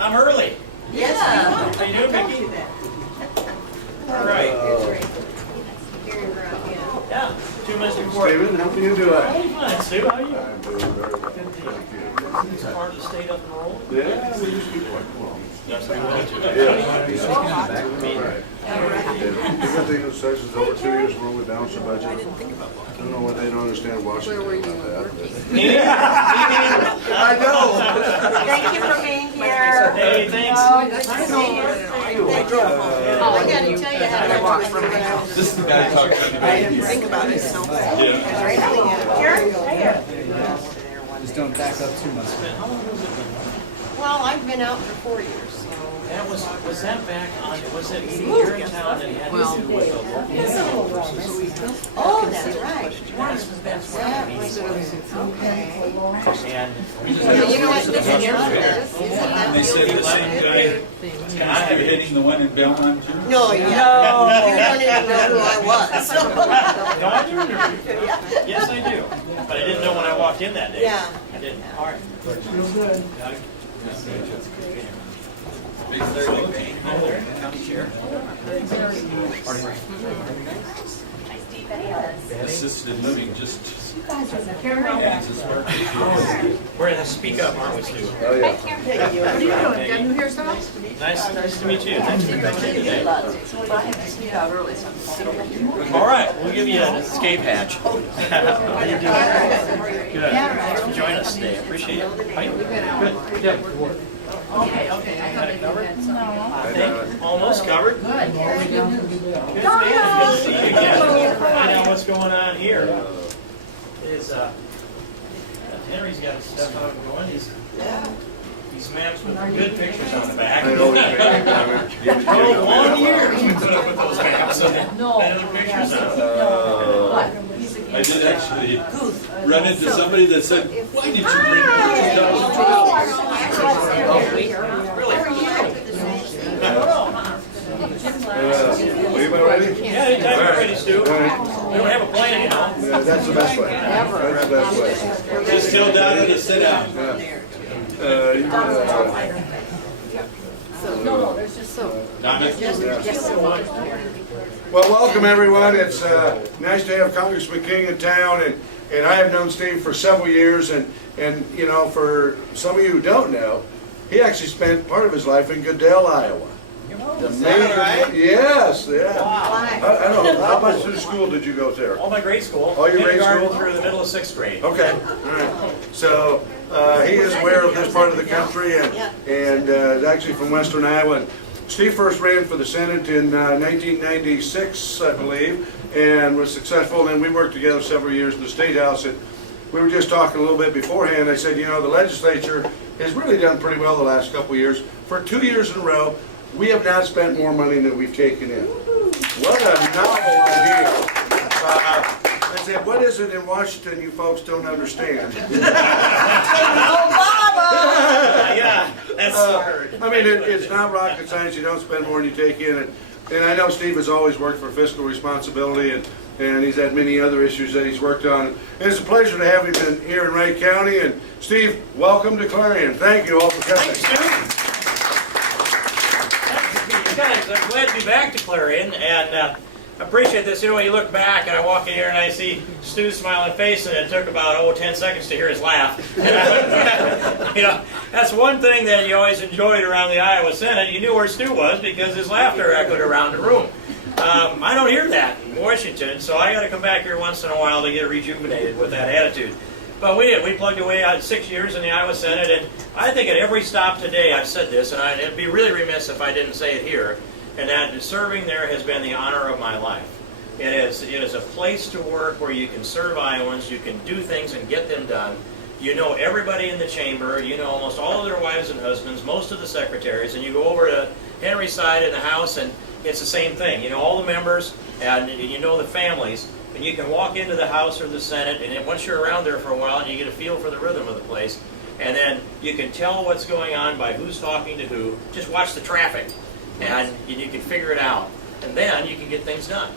I'm early. Yes. How you doing, Mickey? All right. Yeah, 2 minutes before. Steven, how can you do it? Hey, fine, Sue. How are you? I'm doing very well. Thank you. Is part of the state up and roll? Yeah, we used to be quite well. Yes, we wanted to. Alright. The good thing is session's over 2 years where we balance the budget. I don't know what they don't understand Washington about that. I know. Thank you for being here. Hey, thanks. I gotta tell you how to walk from my house. This is the guy talking about the I didn't think about it so much. Yeah. Just don't back up too much. Well, I've been out for 4 years, so. That was that back on, was it here in town that had to do with the local versus? Oh, that's right. That's Yeah, right. okay. And You know what this is? They said the same guy. I have hitting the one in Belmont too. No, you don't even know who I was. No, I do remember. Yes, I do. But I didn't know when I walked in that day. Yeah. I didn't. All right. Big Larry Payne, county chair. Assisted living, just. We're going to speak up, aren't we, Stu? Oh, yeah. What are you doing? Got new hairstyle? Nice to meet you. Thanks for coming in today. I have to sneak out early, so I'm sit over here. All right, we'll give you an escape hatch. How you doing? Good. Thanks for joining us today. I appreciate it. How you doing? Good. Okay, I thought they had some. I think almost covered. Good. Good, man. Good to see you again. Find out what's going on here. Henry's got his stuff out and going. These maps with good pictures on the back. I know what you mean. Oh, 1 year we put up with those maps and better pictures on them. I did actually run into somebody that said, why did you bring pictures down? Are you ready? Yeah, anytime you're ready, Stu. We All right. don't have a plan, you know. Yeah, that's the best way. That's the best way. Just tell Donna to sit down. No, there's just so. Donna? Well, welcome everyone. It's nice to have Congressman King in town, and I have known Steve for several years, and you know, for some of you who don't know, he actually spent part of his life in Goodell, Iowa. The major, right? yes, yeah. Wow. I don't know, how much through school did you go there? All my grade school. Oh, your grade Kindergarten school? through the middle of 6th grade. Okay, all right. So he is aware of this part of the country, and is actually from Western Iowa. And Steve first ran for the Senate in 1996, I believe, and was successful. And we worked together several years in the State House. And we were just talking a little bit beforehand. I said, you know, the legislature has really done pretty well the last couple of years. For 2 years in a row, we have not spent more money than we've taken in. What a novel idea. I said, what is it in Washington you folks don't understand? Yeah, that's hard. I mean, it's not rocket science. You don't spend more than you take in. And I know Steve has always worked for fiscal responsibility, and he's had many other issues that he's worked on. And it's a pleasure to have him here in Ray County. And Steve, welcome to Clarion. Thank you all for coming. Thanks, Stu. Guys, I'm glad to be back to Clarion, and I appreciate this. You know, when you look back and I walk in here and I see Stu's smiling face, and it took about 10 seconds to hear his laugh. You know, that's one thing that you always enjoyed around the Iowa Senate. You knew where Stu was because his laughter echoed around the room. I don't hear that in Washington, so I got to come back here once in a while to get rejuvenated with that attitude. But we did. We plugged away 6 years in the Iowa Senate, and I think at every stop today I've said this, and I'd be really remiss if I didn't say it here, and that serving there has been the honor of my life. It is a place to work where you can serve Iowans, you can do things and get them done. You know everybody in the chamber, you know almost all of their wives and husbands, most of the secretaries, and you go over to Henry's side in the House, and it's the same thing. You know all the members, and you know the families. And you can walk into the House or the Senate, and then once you're around there for a while, and you get a feel for the rhythm of the place, and then you can tell what's going on by who's talking to who. Just watch the traffic, and you can figure it out. And then you can get things done.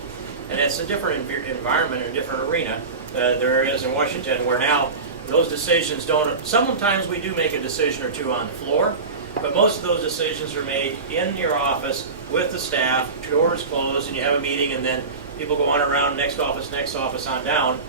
And it's a different environment, a different arena there is in Washington, where now those decisions don't, sometimes we do make a decision or two on the floor, but most of those decisions are made in your office with the staff, doors closed, and you have a meeting, and then people go on around next office on down.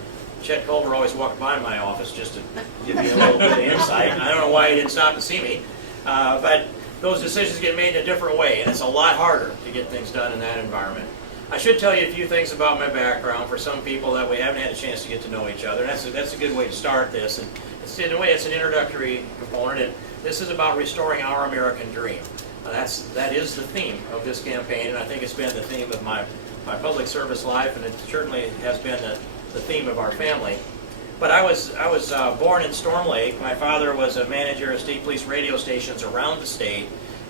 Chet Culver always walked by my office just to give me a little bit of insight. I don't know why he didn't stop and see me, but those decisions get made in a different way, and it's a lot harder to get things done in that environment. I should tell you a few things about my background for some people that we haven't had a chance to get to know each other. That's a good way to start this. And it's, in a way, it's an introductory component. And this is about restoring our American dream. That is the theme of this campaign, and I think it's been the theme of my public service life, and it certainly has been the theme of our family. But I was born in Storm Lake. My father was a manager of state police radio stations around the state,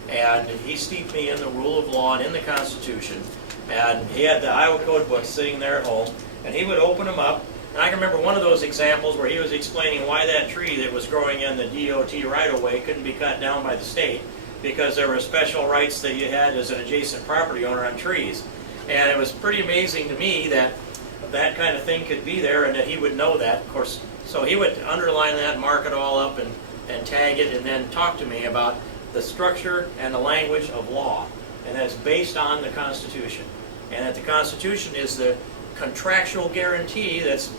and he steeped me in the rule of law and in the Constitution. And he had the Iowa Code books sitting there at home, and he would open them up. And I can remember one of those examples where he was explaining why that tree that was growing in the DOT right-of-way couldn't be cut down by the state, because there were special rights that you had as an adjacent property owner on trees. And it was pretty amazing to me that that kind of thing could be there, and that he would know that, of course. So he would underline that, mark it all up, and tag it, and then talk to me about the structure and the language of law. And that's based on the Constitution. And that the Constitution is the contractual guarantee that's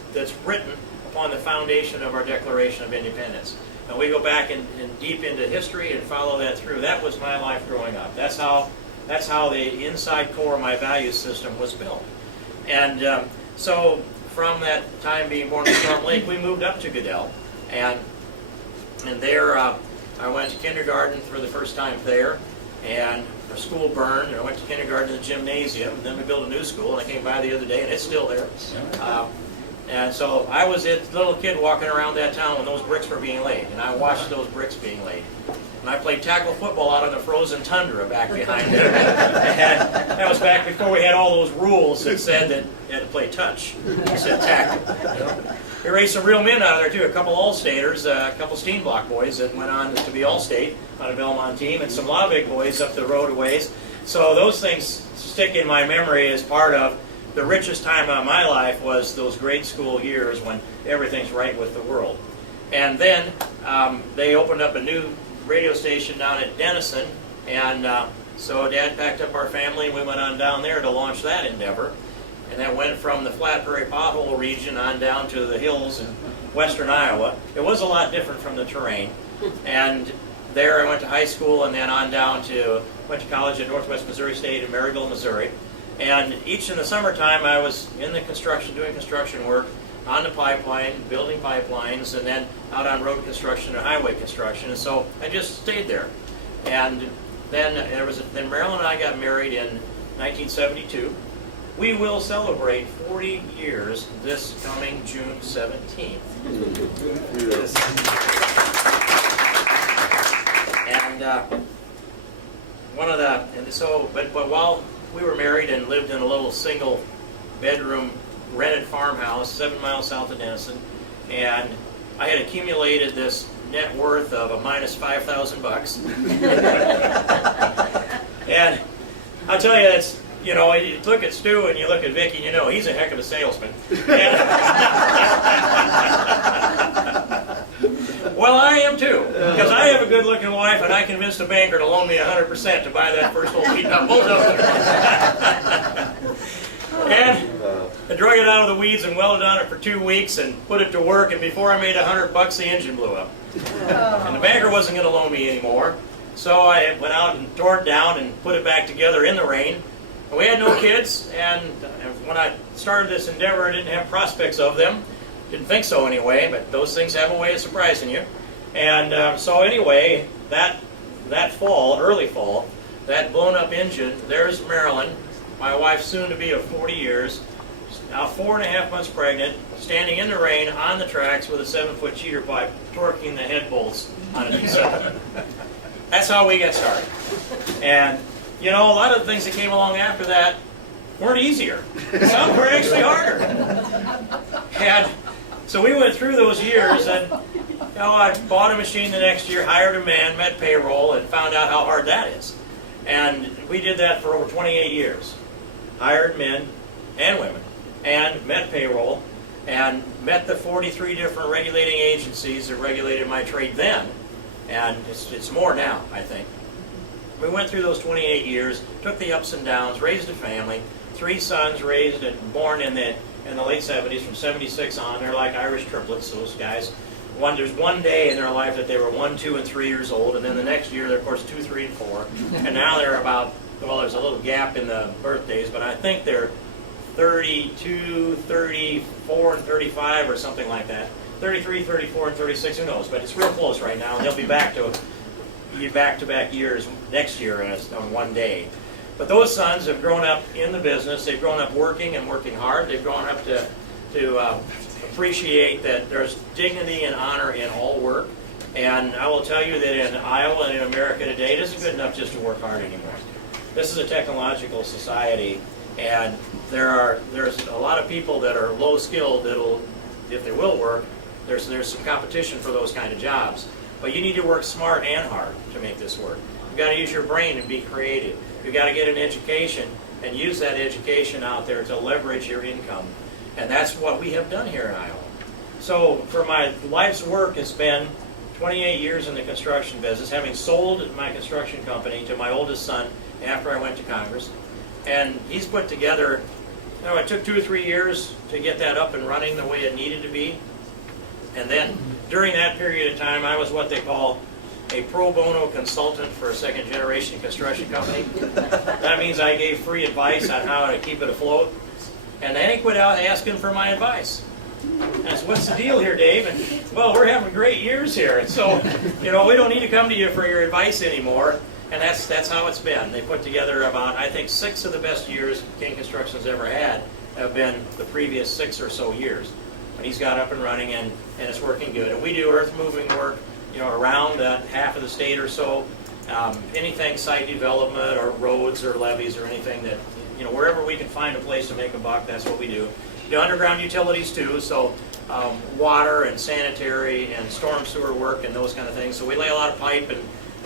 written upon the foundation of our Declaration of Independence. And we go back and deep into history and follow that through. That was my life growing up. That's how the inside core of my value system was built. And so from that time being born in Storm Lake, we moved up to Goodell. And there I went to kindergarten for the first time there. And our school burned, and I went to kindergarten in the gymnasium, and then we built a new school, and I came by the other day, and it's still there. And so I was a little kid walking around that town when those bricks were being laid, and I watched those bricks being laid. And I played tackle football out on the frozen tundra back behind there. And that was back before we had all those rules that said that you had to play touch instead of tackle. You know? We raised some real men out of there too, a couple All-Staters, a couple Steenblock boys that went on to be All-State on a Belmont team, and some Laubig boys up the road a ways. So those things stick in my memory as part of the richest time of my life was those grade school years when everything's right with the world. And then they opened up a new radio station down at Denison, and so Dad packed up our family and we went on down there to launch that endeavor. And that went from the Flat Prairie Pothole region on down to the hills in western Iowa. It was a lot different from the terrain. And there I went to high school, and then on down went to college at Northwest Missouri State in Maryville, Missouri. And each in the summertime I was in the construction, doing construction work on the pipeline, building pipelines, and then out on road construction and highway construction. And so I just stayed there. And then then Marilyn and I got married in 1972. We will celebrate 40 years this coming June 17th. But while we were married and lived in a little single bedroom rented farmhouse 7 miles south of Denison, and I had accumulated this net worth of a minus $5,000. And I'll tell you, it's, you know, you look at Stu and you look at Vicki, and you know he's a heck of a salesman. Well, I am too, because I have a good-looking wife, and I convinced a banker to loan me 100% to buy that first old beat-up bulldozer. And I drug it out of the weeds and welded on it for 2 weeks and put it to work, and before I made $100, the engine blew up. And the banker wasn't going to loan me anymore, so I went out and tore it down and put it back together in the rain. And we had no kids, and when I started this endeavor, I didn't have prospects of them. Didn't think so anyway, but those things have a way of surprising you. And so anyway, that fall, early fall, that blown up engine, there's Marilyn, my wife soon to be of 40 years, now 4.5 months pregnant, standing in the rain on the tracks with a 7-foot cheater pipe, torquing the head bolts on a D7. That's how we got started. And you know, a lot of the things that came along after that weren't easier. Some were actually harder. And so we went through those years, and you know, I bought a machine the next year, hired a man, met payroll, and found out how hard that is. And we did that for over 28 years. Hired men and women, and met payroll. and met the 43 different regulating agencies that regulated my trade then, and it's more now, I think. We went through those 28 years, took the ups and downs, raised a family, 3 sons raised and born in the late 70s, from 76 on. They're like Irish triplets, those guys. There's one day in their life that they were 1, 2, and 3 years old, and then the next year they're, of course, 2, 3, and 4. And now they're about, well, there's a little gap in the birthdays, but I think they're 32, 34, and 35 or something like that. 33, 34, and 36, who knows? But it's real close right now, and they'll be back-to-back years next year on one day. But those sons have grown up in the business. They've grown up working and working hard. They've grown up to appreciate that there's dignity and honor in all work. And I will tell you that in Iowa and in America today, it isn't good enough just to work hard anymore. This is a technological society, and there's a lot of people that are low skilled that'll, if they will work, there's some competition for those kind of jobs. But you need to work smart and hard to make this work. You've got to use your brain and be creative. You've got to get an education and use that education out there to leverage your income. And that's what we have done here in Iowa. So for my life's work has been 28 years in the construction business, having sold my construction company to my oldest son after I went to Congress. And he's put together, it took 2 or 3 years to get that up and running the way it needed to be. And then during that period of time, I was what they call a pro bono consultant for a second-generation construction company. That means I gave free advice on how to keep it afloat. And then he quit out asking for my advice. And I said, what's the deal here, Dave? And, well, we're having great years here. And so, we don't need to come to you for your advice anymore. And that's how it's been. They put together about, I think, 6 of the best years King Construction's ever had have been the previous 6 or so years. And he's got up and running, and it's working good. And we do earth-moving work, around half of the state or so. Anything site development or roads or levees or anything that, wherever we can find a place to make a buck, that's what we do. Do underground utilities too, so water and sanitary and storm sewer work and those kind of things. So we lay a lot of pipe and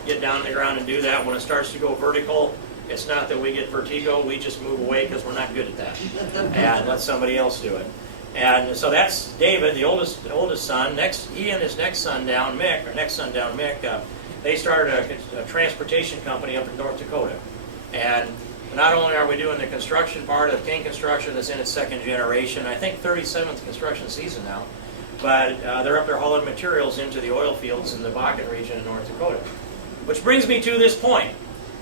get down in the ground and do that. When it starts to go vertical, it's not that we get vertigo, we just move away because we're not good at that. And let somebody else do it. And so that's David, the oldest son. He and his next son down, Mick, they started a transportation company up in North Dakota. And not only are we doing the construction part of King Construction that's in its 2nd generation, I think 37th construction season now, but they're up there hauling materials into the oil fields in the Bakken region in North Dakota. Which brings me to this point.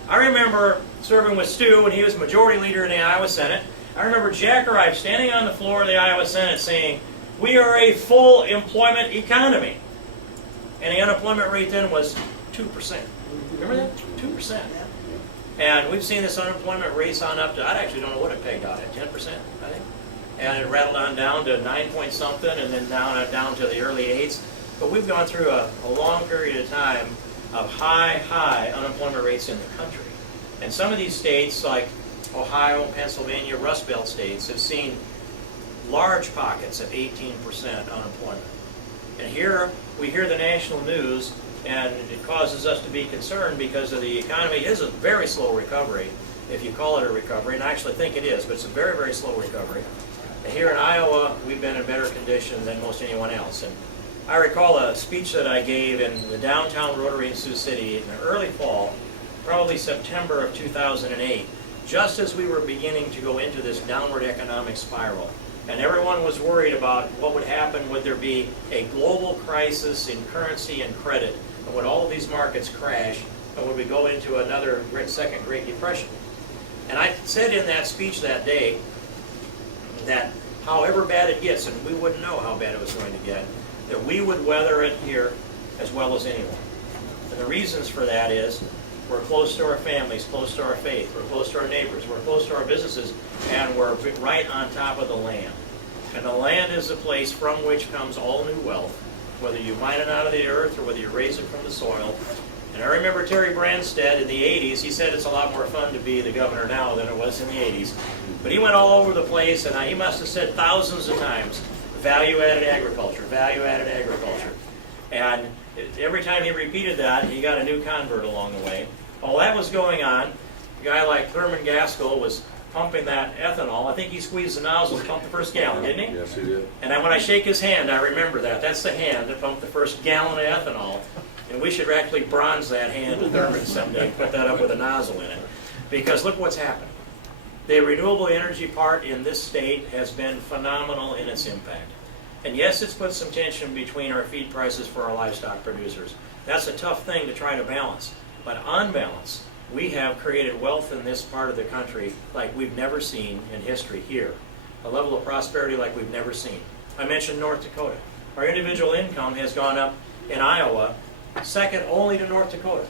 I remember serving with Stu when he was majority leader in the Iowa Senate. I remember Jack Arrive standing on the floor of the Iowa Senate saying, we are a full employment economy. And the unemployment rate then was 2%. Remember that? 2%. And we've seen this unemployment race on up to, I actually don't know what it pegged out at, 10%, I think. And it rattled on down to 9 point something, and then down to the early 8s. But we've gone through a long period of time of high unemployment rates in the country. And some of these states, like Ohio, Pennsylvania, Rust Belt states, have seen large pockets of 18% unemployment. And here, we hear the national news, and it causes us to be concerned because of the economy is a very slow recovery, if you call it a recovery, and I actually think it is, but it's a very, very slow recovery. And here in Iowa, we've been in better condition than most anyone else. And I recall a speech that I gave in the downtown Rotary in Sioux City in the early fall, probably September of 2008, just as we were beginning to go into this downward economic spiral. And everyone was worried about what would happen. Would there be a global crisis in currency and credit? And would all of these markets crash? And would we go into another second Great Depression? And I said in that speech that day that however bad it gets, and we wouldn't know how bad it was going to get, that we would weather it here as well as anyone. And the reasons for that is we're close to our families, close to our faith, we're close to our neighbors, we're close to our businesses, and we're right on top of the land. And the land is the place from which comes all new wealth, whether you mine it out of the earth or whether you raise it from the soil. And I remember Terry Branstad in the 80s, he said it's a lot more fun to be the governor now than it was in the 80s. But he went all over the place, and he must have said thousands of times, value-added agriculture, value-added agriculture. And every time he repeated that, he got a new convert along the way. While that was going on, a guy like Thurman Gaskell was pumping that ethanol. I think he squeezed the nozzle and pumped the first gallon, didn't he? Yes, he did. And then when I shake his hand, I remember that. That's the hand that pumped the first gallon of ethanol. And we should actually bronze that hand to Thurman someday, put that up with a nozzle in it. Because look what's happened. The renewable energy part in this state has been phenomenal in its impact. And yes, it's put some tension between our feed prices for our livestock producers. That's a tough thing to try to balance. But on balance, we have created wealth in this part of the country like we've never seen in history here. A level of prosperity like we've never seen. I mentioned North Dakota. Our individual income has gone up in Iowa, second only to North Dakota.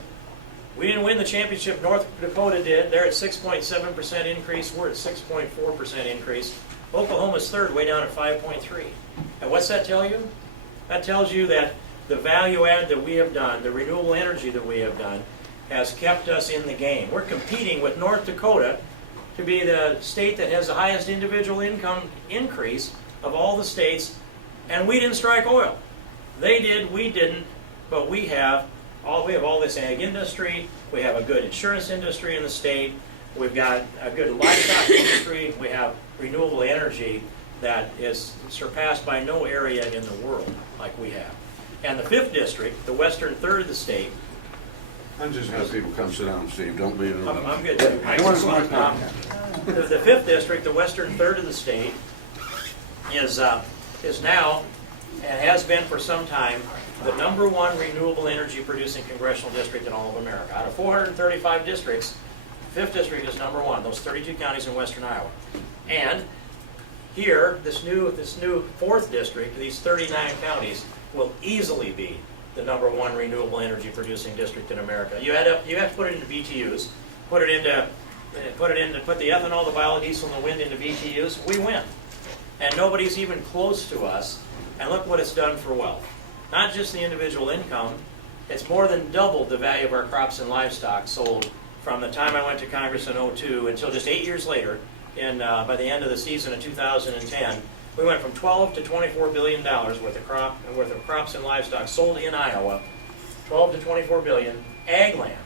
We didn't win the championship, North Dakota did. They're at 6.7% increase, we're at 6.4% increase. Oklahoma's third, way down at 5.3. And what's that tell you? That tells you that the value add that we have done, the renewable energy that we have done, has kept us in the game. We're competing with North Dakota to be the state that has the highest individual income increase of all the states, and we didn't strike oil. They did, we didn't, but we have all this ag industry, we have a good insurance industry in the state, we've got a good livestock industry, we have renewable energy that is surpassed by no area in the world like we have. And the 5th district, the western third of the state, I'm just gonna have people come sit down, Steve, don't be in the room. I'm good too. The 5th district, the western third of the state, is now, and has been for some time, the #1 renewable energy producing congressional district in all of America. Out of 435 districts, 5th district is #1, those 32 counties in western Iowa. And here, this new 4th district, these 39 counties, will easily be the #1 renewable energy producing district in America. You have to put it into BTUs, put the ethanol, the biodiesel, and the wind into BTUs. We win, and nobody's even close to us. And look what it's done for wealth. Not just the individual income, it's more than doubled the value of our crops and livestock sold from the time I went to Congress in 2002 until just 8 years later. By the end of the season of 2010, we went from $12 to $24 billion worth of crops and livestock sold in Iowa. 12 to 24 billion. Ag land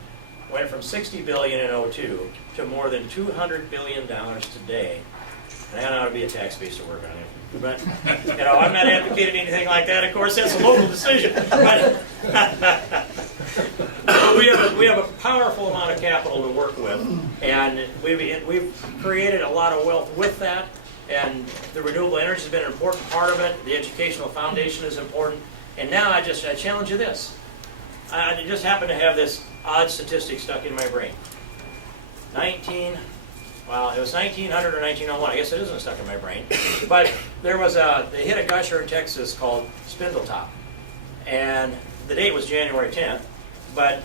went from $60 billion in 2002 to more than $200 billion today. And that ought to be a tax base to work on it. But I'm not advocating anything like that. Of course, that's a local decision. But we have a powerful amount of capital to work with, and we've created a lot of wealth with that. And the renewable energy has been an important part of it. The educational foundation is important. And now I challenge you this. I just happen to have this odd statistic stuck in my brain. It was 1900 or 1901. I guess it isn't stuck in my brain. But they hit a gusher in Texas called Spindletop. And the date was January 10th. But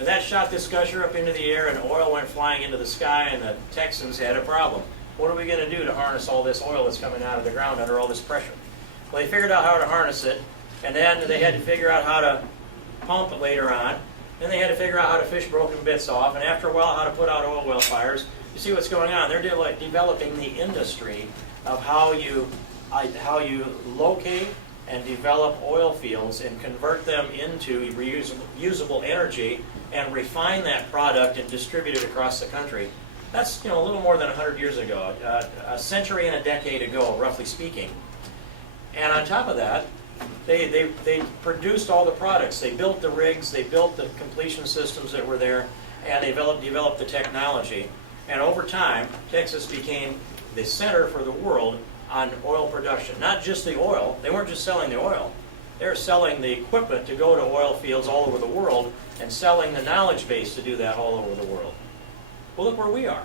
that shot this gusher up into the air, and oil went flying into the sky, and the Texans had a problem. What are we going to do to harness all this oil that's coming out of the ground under all this pressure? Well, they figured out how to harness it, and then they had to figure out how to pump it later on. Then they had to figure out how to fish broken bits off, and after a while, how to put out oil well fires. You see what's going on. They're developing the industry of how you locate and develop oil fields and convert them into reusable energy and refine that product and distribute it across the country. That's a little more than 100 years ago, a century and a decade ago, roughly speaking. And on top of that, they produced all the products. They built the rigs, they built the completion systems that were there, and they developed the technology. And over time, Texas became the center for the world on oil production. Not just the oil. They weren't just selling the oil. They were selling the equipment to go to oil fields all over the world and selling the knowledge base to do that all over the world. Well, look where we are.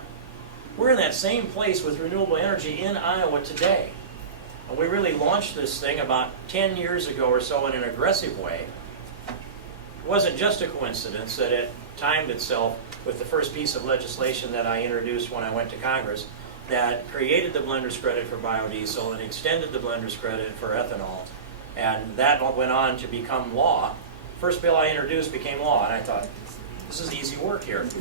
We're in that same place with renewable energy in Iowa today. And we really launched this thing about 10 years ago or so in an aggressive way. It wasn't just a coincidence that it timed itself with the first piece of legislation that I introduced when I went to Congress that created the blender's credit for biodiesel and extended the blender's credit for ethanol. And that went on to become law. First bill I introduced became law, and I thought, this is easy work here. And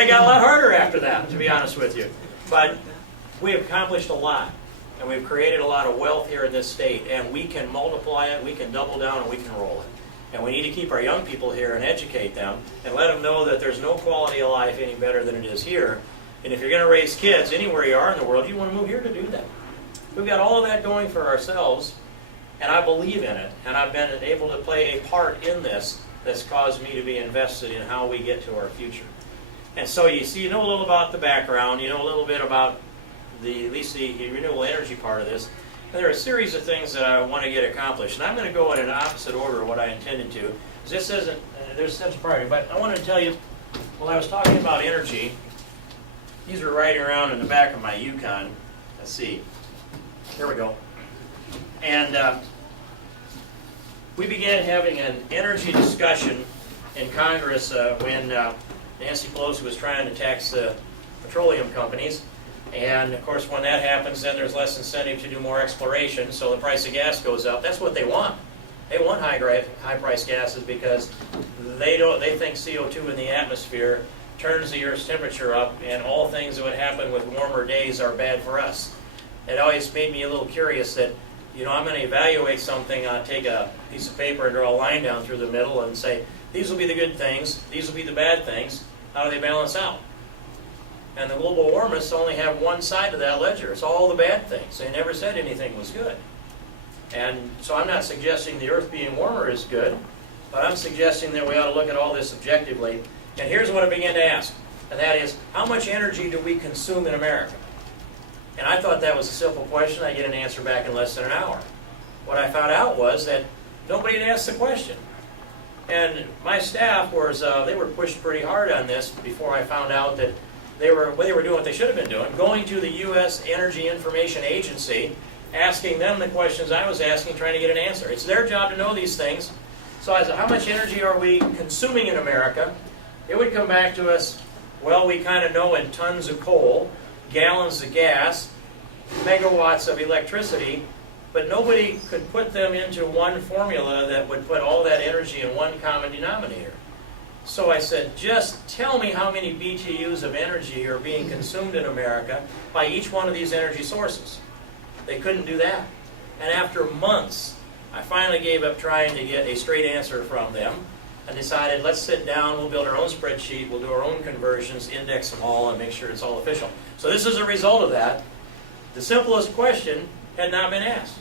it got a lot harder after that, to be honest with you. But we have accomplished a lot, and we've created a lot of wealth here in this state, and we can multiply it, we can double down, and we can roll it. And we need to keep our young people here and educate them and let them know that there's no quality of life any better than it is here. And if you're going to raise kids anywhere you are in the world, you want to move here to do that. We've got all of that going for ourselves, and I believe in it. And I've been able to play a part in this that's caused me to be invested in how we get to our future. And so you see, you know a little about the background, you know a little bit about at least the renewable energy part of this. And there are a series of things that I want to get accomplished. And I'm going to go in an opposite order of what I intended to. This isn't, there's such a priority, but I wanted to tell you, while I was talking about energy, these are riding around in the back of my Yukon. Let's see. Here we go. And we began having an energy discussion in Congress when Nancy Pelosi was trying to tax the petroleum companies. And of course, when that happens, then there's less incentive to do more exploration, so the price of gas goes up. That's what they want. They want high-price gases because they think CO2 in the atmosphere turns the Earth's temperature up, and all things that would happen with warmer days are bad for us. It always made me a little curious that, you know, I'm going to evaluate something, take a piece of paper and draw a line down through the middle and say, these will be the good things, these will be the bad things. How do they balance out? And the global warmists only have one side of that ledger. It's all the bad things. They never said anything was good. And so I'm not suggesting the Earth being warmer is good, but I'm suggesting that we ought to look at all this objectively. And here's what I began to ask, and that is, how much energy do we consume in America? And I thought that was a simple question. I get an answer back in less than an hour. What I found out was that nobody had asked the question. And my staff they were pushed pretty hard on this before I found out that they were doing what they should have been doing, going to the U.S. Energy Information Agency, asking them the questions I was asking, trying to get an answer. It's their job to know these things. So I said, how much energy are we consuming in America? It would come back to us, well, we kind of know in tons of coal, gallons of gas, megawatts of electricity, but nobody could put them into one formula that would put all that energy in one common denominator. So I said, just tell me how many BTUs of energy are being consumed in America by each one of these energy sources. They couldn't do that. And after months, I finally gave up trying to get a straight answer from them and decided, let's sit down, we'll build our own spreadsheet, we'll do our own conversions, index them all, and make sure it's all official. So this is a result of that. The simplest question had not been asked.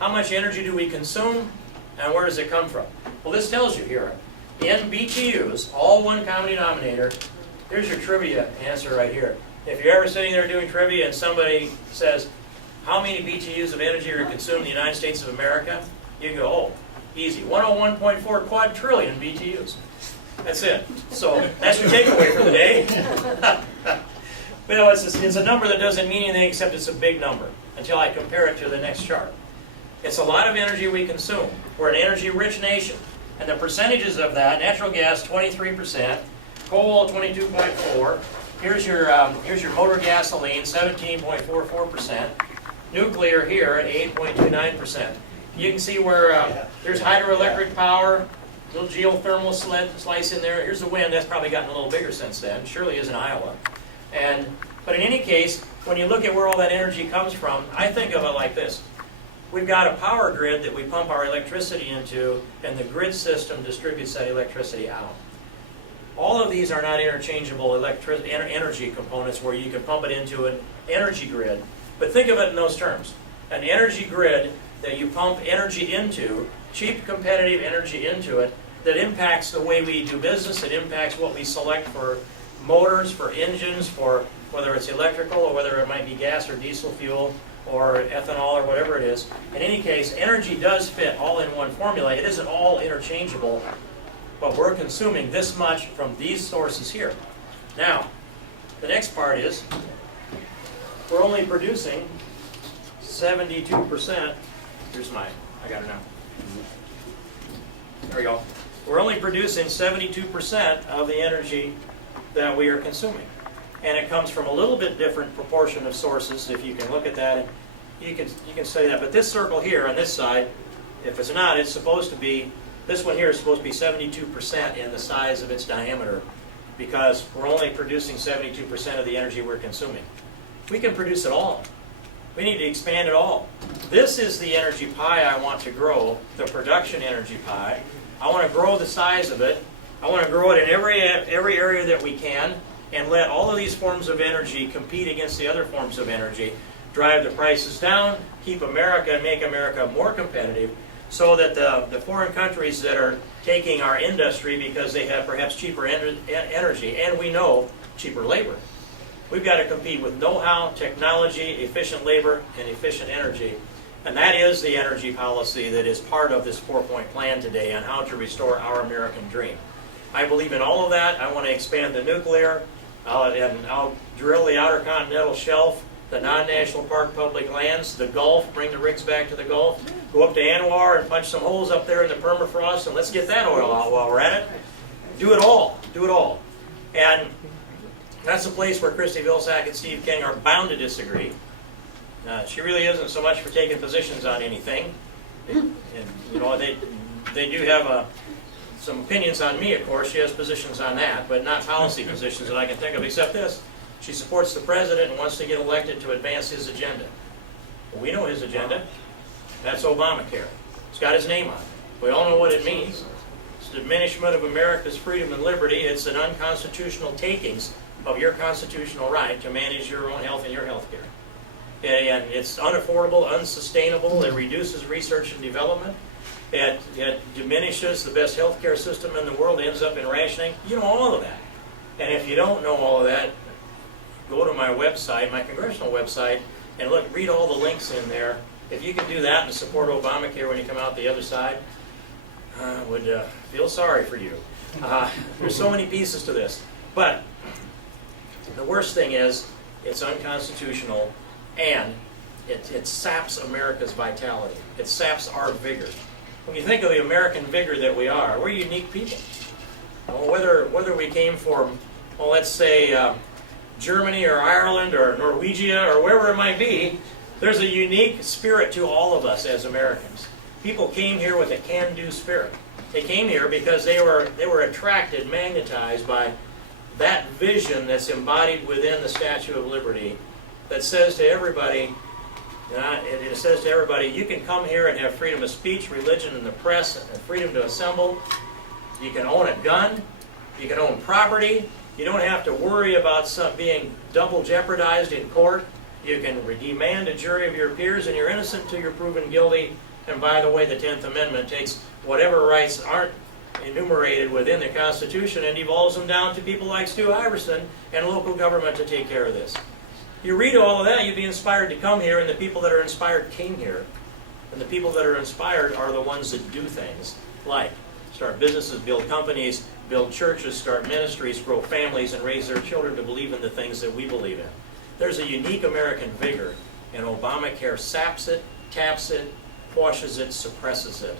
How much energy do we consume, and where does it come from? Well, this tells you here. In BTUs, all one common denominator, here's your trivia answer right here. If you're ever sitting there doing trivia and somebody says, how many BTUs of energy are consumed in the United States of America? You can go, oh, easy, 101.4 quadrillion BTUs. That's it. So that's your takeaway for the day. But no, it's a number that doesn't mean anything except it's a big number until I compare it to the next chart. It's a lot of energy we consume. We're an energy-rich nation. And the percentages of that, natural gas, 23%, coal, 22.4%, here's your motor gasoline, 17.44%, nuclear here at 8.29%. You can see where there's hydroelectric power, little geothermal slice in there. Here's the wind. That's probably gotten a little bigger since then. Surely is in Iowa. But in any case, when you look at where all that energy comes from, I think of it like this. We've got a power grid that we pump our electricity into, and the grid system distributes that electricity out. All of these are not interchangeable energy components where you can pump it into an energy grid. But think of it in those terms. An energy grid that you pump energy into, cheap competitive energy into it, that impacts the way we do business, it impacts what we select for motors, for engines, for whether it's electrical or whether it might be gas or diesel fuel or ethanol or whatever it is. In any case, energy does fit all in one formula. It isn't all interchangeable, but we're consuming this much from these sources here. Now, the next part is we're only producing 72%. Here's mine. I got it now. There we go. We're only producing 72% of the energy that we are consuming. And it comes from a little bit different proportion of sources. If you can look at that, and you can say that. But this circle here on this side, if it's not, it's supposed to be, this one here is supposed to be 72% in the size of its diameter, because we're only producing 72% of the energy we're consuming. We can produce it all. We need to expand it all. This is the energy pie I want to grow, the production energy pie. I want to grow the size of it. I want to grow it in every area that we can, and let all of these forms of energy compete against the other forms of energy, drive the prices down, keep America and make America more competitive, so that the foreign countries that are taking our industry because they have perhaps cheaper energy, and we know cheaper labor. We've got to compete with know-how, technology, efficient labor, and efficient energy. And that is the energy policy that is part of this 4-point plan today on how to restore our American dream. I believe in all of that. I want to expand the nuclear, and I'll drill the outer continental shelf, the non-national park public lands, the Gulf, bring the rigs back to the Gulf, go up to Anwar and punch some holes up there in the permafrost, and let's get that oil out while we're at it. Do it all. Do it all. And that's a place where Christy Vilsack and Steve King are bound to disagree. She really isn't so much for taking positions on anything. And, you know, they do have some opinions on me, of course. She has positions on that, but not policy positions that I can think of, except this. She supports the president and wants to get elected to advance his agenda. Well, we know his agenda. That's Obamacare. It's got his name on it. We all know what it means. It's the diminishment of America's freedom and liberty. It's an unconstitutional takings of your constitutional right to manage your own health and your health care. And it's unaffordable, unsustainable. It reduces research and development. It diminishes the best health care system in the world. It ends up in rationing. You know all of that. And if you don't know all of that, go to my website, my congressional website, and read all the links in there. If you can do that and support Obamacare when you come out the other side, I would feel sorry for you. There's so many pieces to this. But the worst thing is it's unconstitutional, and it saps America's vitality. It saps our vigor. When you think of the American vigor that we are, we're unique people. Whether we came from, well, let's say, Germany or Ireland or Norwegia or wherever it might be, there's a unique spirit to all of us as Americans. People came here with a can-do spirit. They came here because they were attracted, magnetized by that vision that's embodied within the Statue of Liberty that says to everybody, it says to everybody, you can come here and have freedom of speech, religion, and the press, and freedom to assemble. You can own a gun. You can own property. You don't have to worry about being double jeopardized in court. You can demand a jury of your peers, and you're innocent till you're proven guilty. And by the way, the 10th Amendment takes whatever rights aren't enumerated within the Constitution and devolves them down to people like Stu Iverson and local government to take care of this. You read all of that, you'd be inspired to come here, and the people that are inspired came here. And the people that are inspired are the ones that do things like start businesses, build companies, build churches, start ministries, grow families, and raise their children to believe in the things that we believe in. There's a unique American vigor, and Obamacare saps it, taps it, quashes it, suppresses it.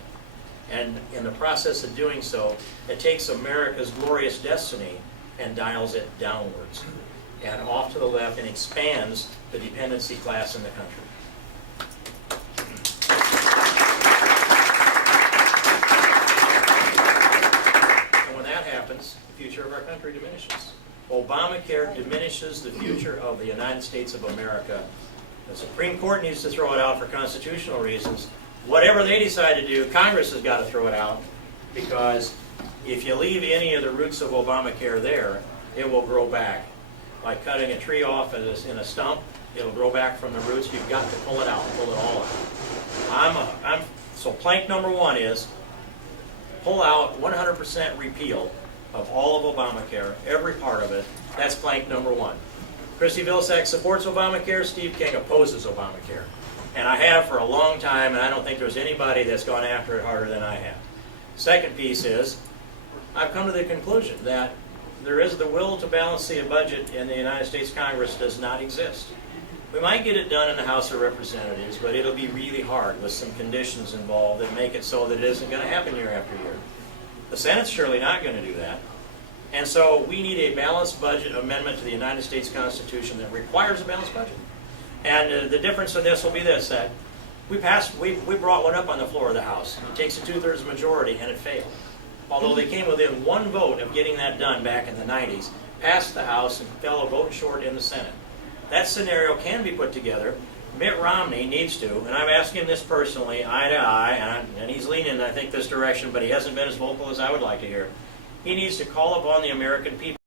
And in the process of doing so, it takes America's glorious destiny and dials it downwards and off to the left, and expands the dependency class in the country. And when that happens, the future of our country diminishes. Obamacare diminishes the future of the United States of America. The Supreme Court needs to throw it out for constitutional reasons. Whatever they decide to do, Congress has got to throw it out, because if you leave any of the roots of Obamacare there, it will grow back. Like cutting a tree off in a stump, it'll grow back from the roots. You've got to pull it out, pull it all out. So plank number one is pull out 100% repeal of all of Obamacare, every part of it. That's plank number one. Christy Vilsack supports Obamacare. Steve King opposes Obamacare. And I have for a long time, and I don't think there's anybody that's gone after it harder than I have. Second piece is, I've come to the conclusion that the will to balance the budget in the United States Congress does not exist. We might get it done in the House of Representatives, but it'll be really hard with some conditions involved that make it so that it isn't going to happen year after year. The Senate's surely not going to do that. And so we need a balanced budget amendment to the United States Constitution that requires a balanced budget. And the difference of this will be this, that we brought one up on the floor of the House. It takes a 2/3 majority, and it failed. Although they came within one vote of getting that done back in the 90s, passed the House and fell a vote short in the Senate. That scenario can be put together Mitt Romney needs to, and I'm asking him this personally, eye to eye, and he's leaning, I think, this direction, but he hasn't been as vocal as I would like to hear. He needs to call upon the American people